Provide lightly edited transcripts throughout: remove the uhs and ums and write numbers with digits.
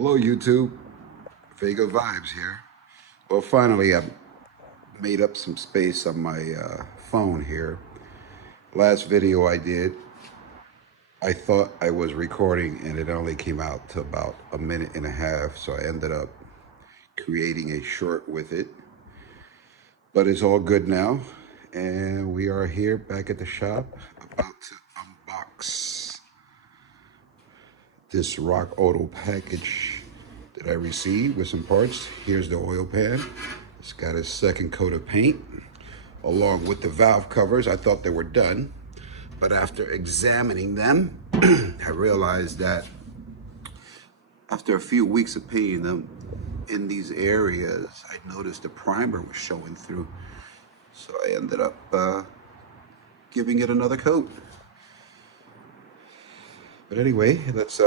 Hello YouTube, Vega Vibes here. Well, finally I've made up some space on my phone here. Last video I did, I thought I was recording and it only came out to about a minute and a half, so I ended up creating a short with it. But it's all good now, and we are here back at the shop about to unbox this Rock Auto package that I received with some parts. Here's the oil pan. It's got a second coat of paint along with the valve covers. I thought they were done, but after examining them, I realized that after a few weeks of painting them in these areas, I noticed the primer was showing through. So I ended up giving it another coat. But anyway, let's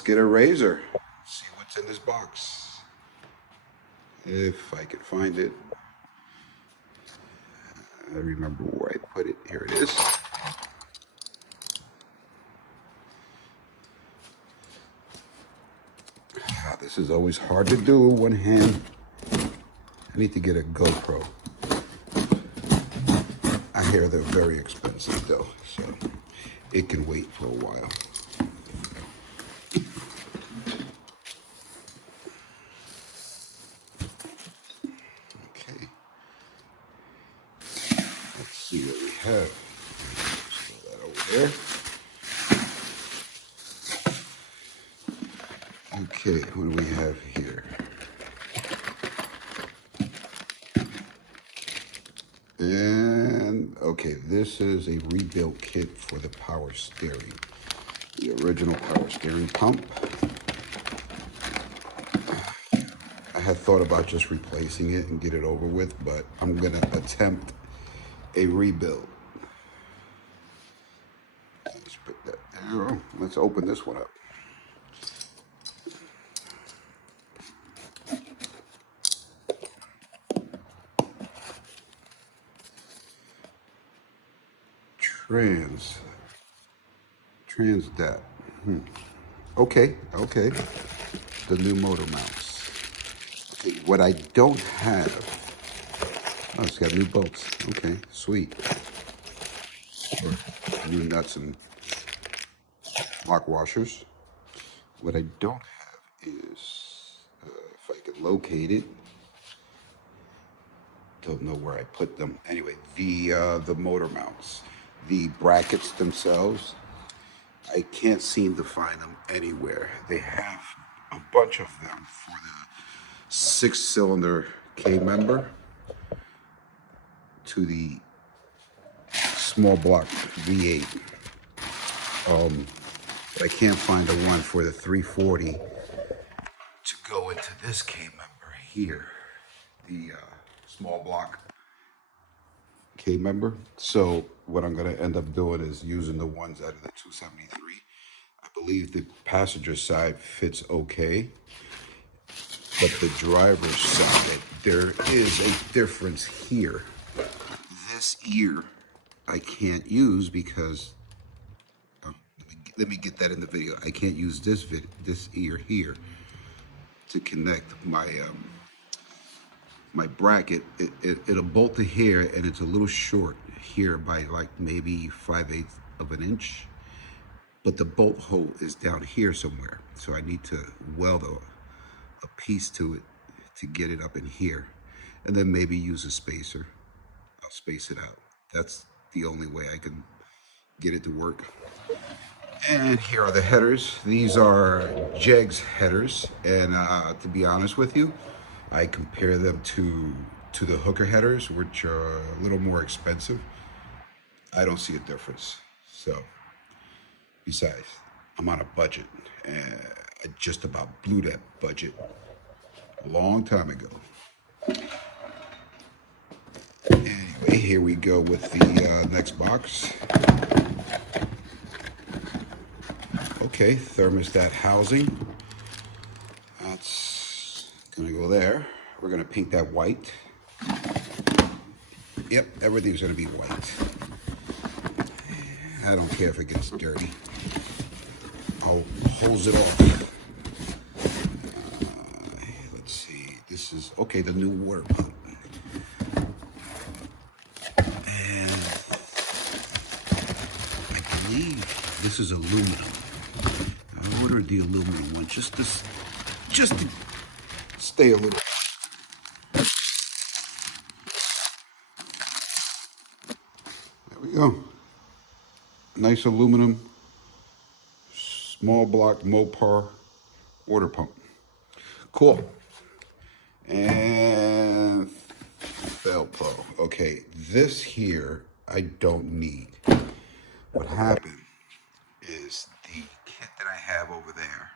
get a razor. See what's in this box. If I can find it. I remember where I put it. Here it is. This is always hard to do with one hand. I need to get a GoPro. I hear they're very expensive though, so it can wait for a while. Okay. Let's see what we have. Throw that over there. Okay, what do we have here? And okay, this is a rebuilt kit for the power steering. The original power steering pump. I had thought about just replacing it and get it over with, but I'm gonna attempt a rebuild. Let's put that there. Let's open this one up. Transdat. Okay. The new motor mounts. Okay, what I don't have. Oh, it's got new bolts. Okay, sweet. Or new nuts and lock washers. What I don't have is, if I could locate it. Don't know where I put them. Anyway, the motor mounts, the brackets themselves, I can't seem to find them anywhere. They have a bunch of them for the 6-cylinder K-member to the small block V8. But I can't find the one for the 340 to go into this K-member here. The small block K-member. So what I'm going to end up doing is using the ones out of the 273. I believe the passenger side fits okay, but the driver's side, there is a difference here. This ear I can't use because let me get that in the video. I can't use this ear here to connect my my bracket. It'll bolt to here, and it's a little short here by like maybe 5/8 of an inch, but the bolt hole is down here somewhere, so I need to weld a piece to it to get it up in here, and then maybe use a spacer. I'll space it out. That's the only way I can get it to work. And here are the headers. These are Jegs headers, and to be honest with you, I compare them to the Hooker headers, which are a little more expensive. I don't see a difference. So, besides, I'm on a budget, and I just about blew that budget a long time ago. Anyway, here we go with the next box. Okay, thermostat housing. That's gonna go there. We're gonna paint that white. Yep, everything's gonna be white. I don't care if it gets dirty. I'll hose it off. this is, okay, the new water pump. And I believe this is aluminum. I ordered the aluminum one just to stay a little. There we go. Nice aluminum, small block MOPAR water pump. Cool. And Velcro. Okay, this here I don't need. What happened is the kit that I have over there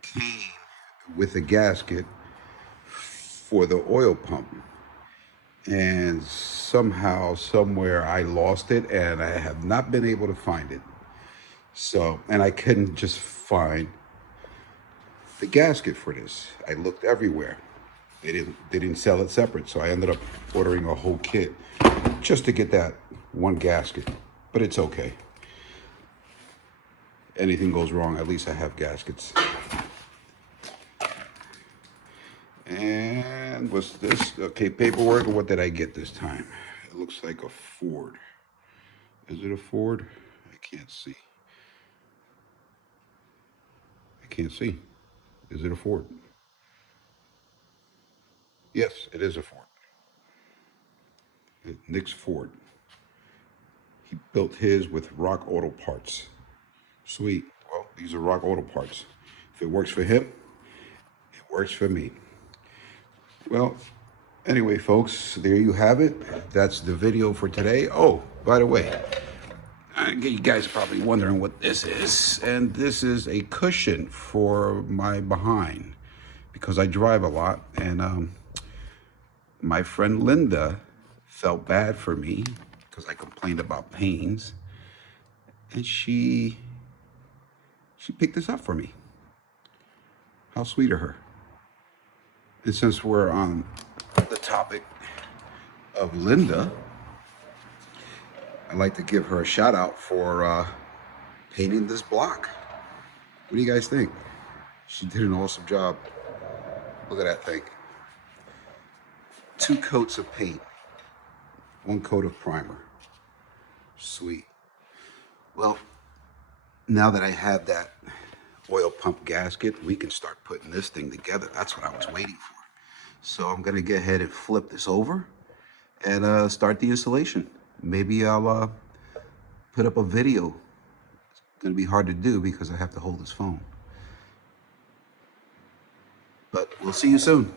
came with a gasket for the oil pump. And somehow, somewhere, I lost it, and I have not been able to find it. So, and I couldn't just find the gasket for this. I looked everywhere. They didn't sell it separate, so I ended up ordering a whole kit just to get that one gasket. But it's okay. Anything goes wrong, at least I have gaskets. And what's this? Okay, paperwork. What did I get this time? It looks like a Ford. Is it a Ford? I can't see. I can't see. Is it a Ford? Yes, it is a Ford. Nick's Ford. He built his with Rock Auto parts. Sweet. Well, these are Rock Auto parts. If it works for him, it works for me. Well, anyway, folks, there you have it. That's the video for today. Oh, by the way, you guys are probably wondering what this is. And this is a cushion for my behind because I drive a lot. And my friend Linda felt bad for me because I complained about pains. And she picked this up for me. How sweet of her. And since we're on the topic of Linda, I'd like to give her a shout out for painting this block. What do you guys think? She did an awesome job. Look at that thing. 2 coats of paint, 1 coat of primer. Sweet. Well, now that I have that oil pump gasket, we can start putting this thing together. That's what I was waiting for. So I'm gonna go ahead and flip this over and start the installation. Maybe I'll put up a video. It's gonna be hard to do because I have to hold this phone. But we'll see you soon.